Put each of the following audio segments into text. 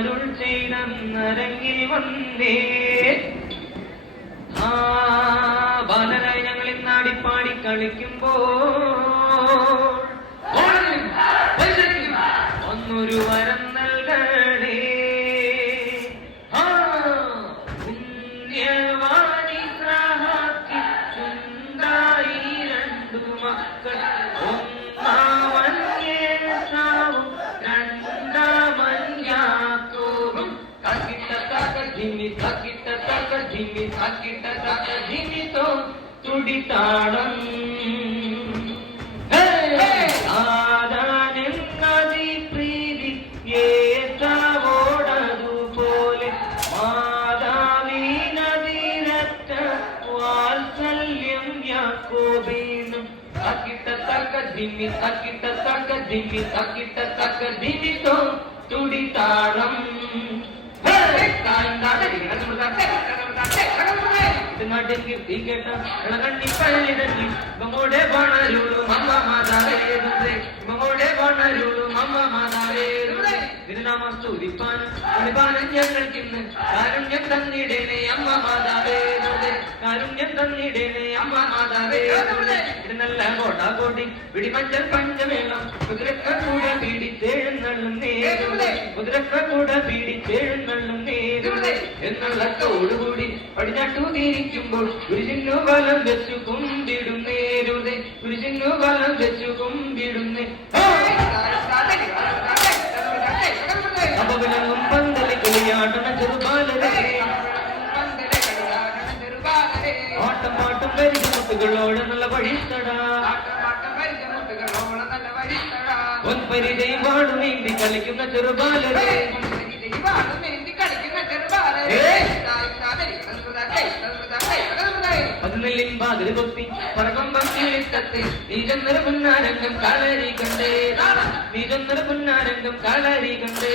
അരുൾ ചെയ്തരങ്ങിൽ വന്നേ ആ ബാലരായി ഞങ്ങൾ ഇന്നാടിപ്പാടി കളിക്കുമ്പോ ഒന്നൊരു വരം തക്ക ജിമ്മിతో തുടിത്താടം യാക്കോബീനും. തക്കിട്ട തക്ക ജിമ്മി തക്കിട്ട തക്ക തക്ക ജിമ്മിతో തുടിത്താടം നാട്ടിൽ കേട്ട പഞ്ചമേളം കൂടെ പീഡിച്ചെഴുന്നള്ളും നേരുളേ കുതിരക്ക കൂടെ പടിഞ്ഞാട്ടു തിരിക്കുമ്പോൾ കുരിശിന്നു ബലം വെച്ചു കുമ്പിടും നേരുതേ. കുരിശിന്നു ബലം വെച്ചു കുമ്പിടുന്നേ അപകടവും പന്തലി കളിയാടണ ചെറുപാലരേ ഓട്ടം പാട്ടും പരിചമുട്ടുകളോട് നല്ല വഴിത്തടാ പൊൻപരിചയും വാടും നീന്തി കളിക്കുന്ന ചെറുപാലരേ പതിനെല്ലിൻ ബാതിൽ കൊത്തി പറകമ്പം കീഴിത്തത്തെ നീചന്നര പുന്നാരംഗം കാളരി കണ്ടേ. നീ ചൊന്നര പുന്നാരംഗം കാളരി കണ്ടേ.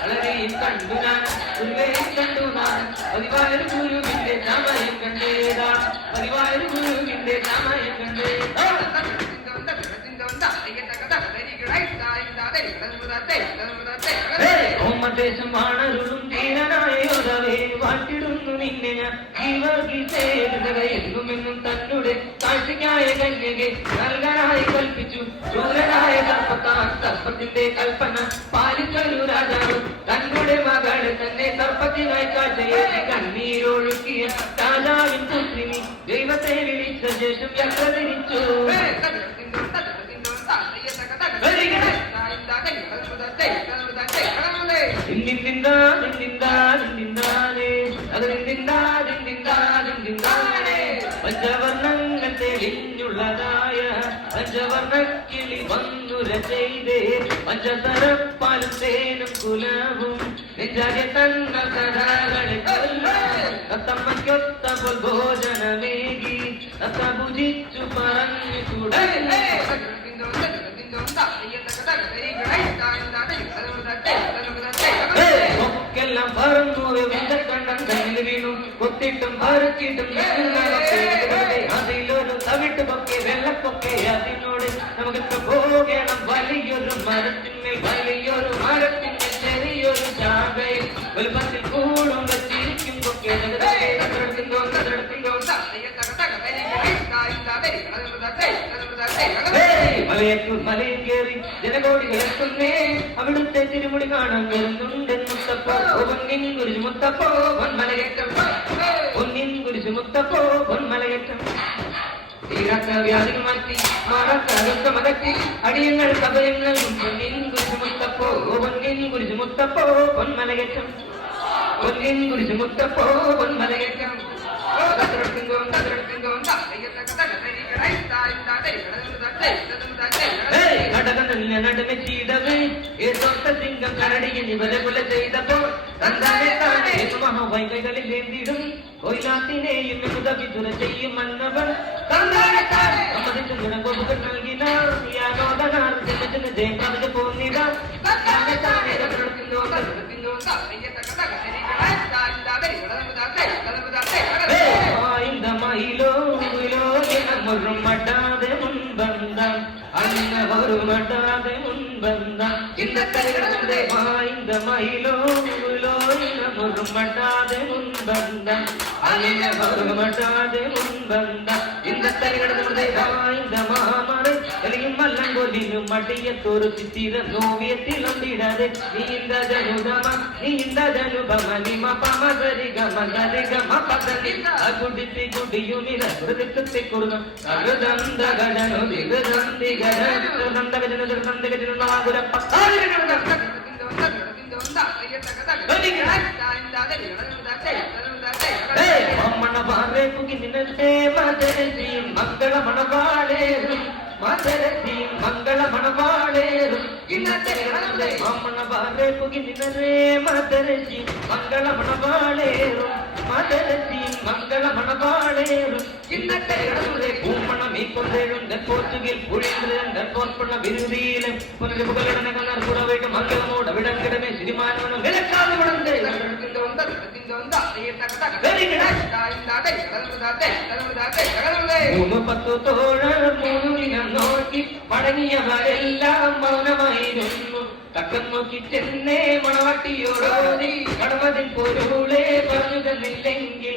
കളരിയും കണ്ടു ഞാൻ ഉരുവയും കണ്ടു ഞാൻ. പതിവായൊരു ഗുരുവിന്റെ ചാമയം കണ്ടേതാ. പതിവായൊരു ഗുരുവിന്റെ ചാമയം കണ്ടേതാ ഓമദേശം വാണരുളും ധീരനായോദവേ വാട്ടിടുന്നു നിന്നെ ഞാൻ എന്നും എന്നും തന്നുടെ കാഴ്ചയ്ക്കായ കന്യകെ നൽകനായി കൽപ്പിച്ചു ശൂരനായ സർപ്പത്താൻ സർപ്പത്തിന്റെ കൽപ്പന പാലിച്ചൊരു രാജാവ് തന്നുടെ മകളെ തന്നെ സർപ്പത്തിനായി കാഴ്ചയെ കണ്ണീരൊഴുക്കിയ രാജാവിൻ പുത്രിനി ദൈവത്തെ വിളിച്ച ശേഷം യാത്ര തിരിച്ചു വന്നുര ചെയ്തേ പഞ്ചതരപ്പാലും തേനും കുലവും നെഞ്ചാകെ തന്ന കഥകളെ തത്തമ്മയ്ക്കൊത്ത പോൽ ഭോജനമേകി തത്ത ഭുജിച്ചു പറഞ്ഞു തുടങ്ങി നമുക്കെല്ലാം പറന്നു വെന്തക്കണ്ണം കയ്യിൽ വീണു കൊത്തിട്ടും പറിച്ചിട്ടും അതിലൊരു തവിട്ട് പൊക്കെ വെള്ളപ്പൊക്കെ അതിനോട് നമുക്ക് പോകണം വലിയൊരു മരത്തിന്മേൽ വലിയൊരു മരത്തിന്മേൽ ചെറിയൊരു ചാമ്പയിൽ വലുപ്പത്തിൽ കൂടും വെച്ചിരിക്കും പൊക്കെ നഗരത്തിന്തോ നഗരത്തിന്തോ മലയത്തു മലയിൽ കയറി ജനകോടികൾ എത്തുന്നേ അവിടുത്തെ തിരുമുടി കാണാൻ വരുന്നുണ്ട് മുത്തപ്പോ ഒന്നിൻ കുരിശ് മുത്തപ്പോ പൊന്മലകേറ്റം ഒന്നിൻ കുരിശ് മുത്തപ്പോ പൊന്മലകേറ്റം தீராக்க வியாதி மாற்றி மாறாக்க அழுத்த மதத்தி அடியங்கள் கபயங்கள் பொன்னின் குறிச்சு முத்தப்போ பொன்னின் குறிச்சு முத்தப்போ பொன்மலையற்றம். பொன்னின் குறிச்சு முத்தப்போ பொன்மலையற்றம் கடகன் நடுமை சீடவே ஏ சொத்த சிங்கம் கரடியின் இவரை குல செய்த போல் ವೈಕೈಗಲಿ ಬೇಂದಿಡು ಕೊಯ್ಲಾತಿನೇ ಇನ್ನು ಮುದ ಬಿದ್ದುರ ಚೆಯ್ಯಿ ಮನ್ನವನ್ ತಂದಾನೆ ಅಮರಿತು ಗುಣಗೊಬ್ಬ ನಲ್ಗಿನ ಯಾನೋದನ ಜನಜನ ದೇವಾದ ಪೋನಿದ ತಂದಾನೆ ತಾನೆ ರಕೃತಿನೋ ಕೃತಿನೋ ಕಪ್ಪಿಗೆ ತಕತ ಕಸರಿ ದಾಂದ ಬೆರಿ ಒಳಗು ದಾತೆ ಒಳಗು ದಾತೆ ಇಂದ ಮೈಲೋ ಮೈಲೋ ಮರ್ರಮಟಾದೆ ಮುಂಬಂದ அன்னவரு மடாதை முன்வந்தான் இந்த கையிலே வாய்ந்த மயிலோ ஒரு மட்டாதே முன்வந்தான் அன்னவரு மடாதை முன்வந்தான் இந்த கையிலே வாய்ந்த மாமரை மல்லங்கொலியும் மடிய ஒரு சித்திர சோவியத்திலும் ಸಿಡದೆ ನೀಂದದನುಗಮ ನೀಂದದನುಭವ ನಿಮ ಪಮ ಸರಿ ಗಮ ಸರಿ ಗಮ ಪದಲಿ ಅಗುಡಿಸಿ ಗುಡಿಯು ನಿರ ಹೃದಿಸುತ್ತಿ ಕುರುದು ಸರದಂದ ಗಡನು ಬಿರುದಂದಿ ಗಡಂದ ಗಜನ ದುರ್ಗಂದ ಗಜನ ನಾಗುರ ಮನ ಬಾಳೆ ಕುಗಿ ನಿನಷ್ಟೇ ಮಾತರಸಿ ಮಂಗಳ ಮನ ಬಾಳೆ ಮಾತರಸಿ ಮಂಗಳ ಇನ್ನತೆ ಅಮ್ಮನ ಬಾರೆ ಕುಗಿನಿನರೇ ಮದರಸಿ ಮಂಗಳ ಮಣಬಾಳೇರು கொண்டேழும் நற்போர்த்துகில் புழிந்ததும் நற்போர்ப்புள்ள விருதியிலும் புனது புகழிடன கலர் புறவைக்கு மங்களமோட விடங்கிடமே சிறுமானவனும் விளக்காது விடந்து இந்த வந்த இந்த வந்த മൂന്ന് പത്തു തോഴർ മൂന്നിനം നോക്കി പടങ്ങിയവരെല്ലാം മൗനമായിരുന്നു തക്കം നോക്കി ചെന്നേ മണവട്ടിയോടോടി കടമതിൽ പൊരുളെ പറഞ്ഞു തന്നില്ലെങ്കിൽ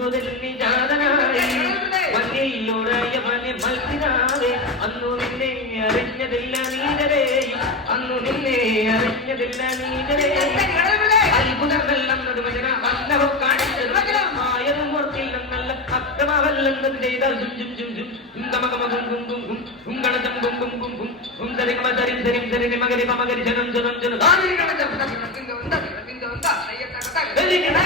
அறிந்ததில்லை அறிந்ததில்லை நீங்களே. அல்புதர் வெள்ளம் நடுவஜனா வந்தவம் காணித்ததுவஜனா ஆயிரம் ஒருத்தில்லம் நல்ல அத்தமா வெள்ளந்தது செய்தால் ஜும் ஜும் ஜும் ஜும். இந்த மகமகும் கும் கும் கும் உங்களதம் கும் கும் கும் கும் கும் தரி கம தரி தரி தரி நிமகரி மகரி ஜனம் ஜனம் ஜனம். ஆதிரி கம ஜனம் இங்க வந்தா இங்க வந்தா ஐயா தகதா வெளிக்கடா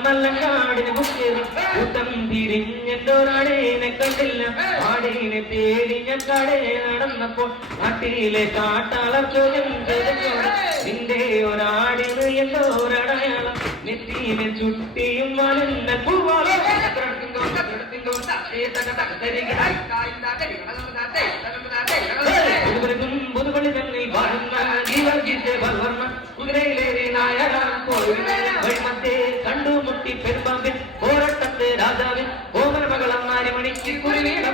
എന്താടും കാടിന് മുക്കേറി കൂട്ടം കണ്ടില്ല. ആടേനെ തേടി ഞാൻ നടന്നപ്പോൾ നാട്ടിലെ കാട്ടാള ചോദ്യം ചോദിച്ചോട് നിന്റെ ഒരാടിന് എന്തോരടയാളം. നെറ്റിയിലെ ചുട്ടിയും വളർന്ന പൂവാളം പുതുപള്ളി തന്നിൽ ജീവർഗീസ് വർമ്മ കുതിരയിലേറെ നായരാൻ പോയി. വഴിമത്തെ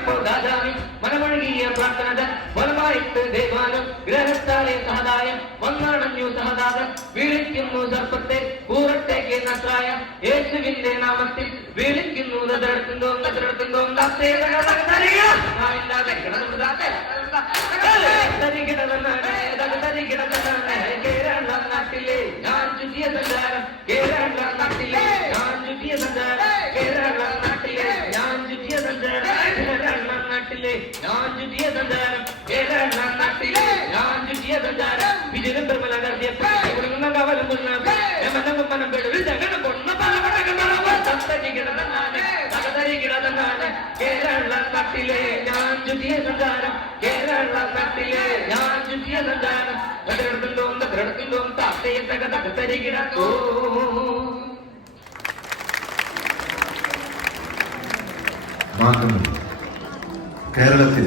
കുരുവീണപ്പോൾ രാജാവിൻ മനമൊഴുകിയ പ്രാർത്ഥനത ഫലമായിട്ട് ദേവാലം ഗ്രഹസ്ഥാലെ സഹദായം വന്നണഞ്ഞു സഹദാതൻ വിളിക്കുന്നു സർപ്പത്തെ കൂറട്ടേക്ക് നസ്രായ യേശുവിന്റെ നാമത്തിൽ വിളിക്കുന്നു നദടത്തുണ്ടോ നദടത്തുണ്ടോ കേരള நாட்டிலே நான் சுற்றிய சஞ்சாரம் வேளாண் நாட்டிலே நான் சுற்றிய சஞ்சாரம் இது பெருமல நகர்த்திய கவலம் நம்ம மனம் பெடுவில் தகன பொண்ணு பல வடகமாக சத்தடி கிடந்தானே சகதரி கிடந்தானே கேரள நாட்டிலே நான் சுற்றிய சஞ்சாரம் கேரள நாட்டிலே நான் சுற்றிய சஞ்சாரம் கடற்கின்றோம் கடற்கின்றோம் தாத்தையை தக தகத்தரி கிடக்கோ மாற்றமில்லை കേരളത്തിൽ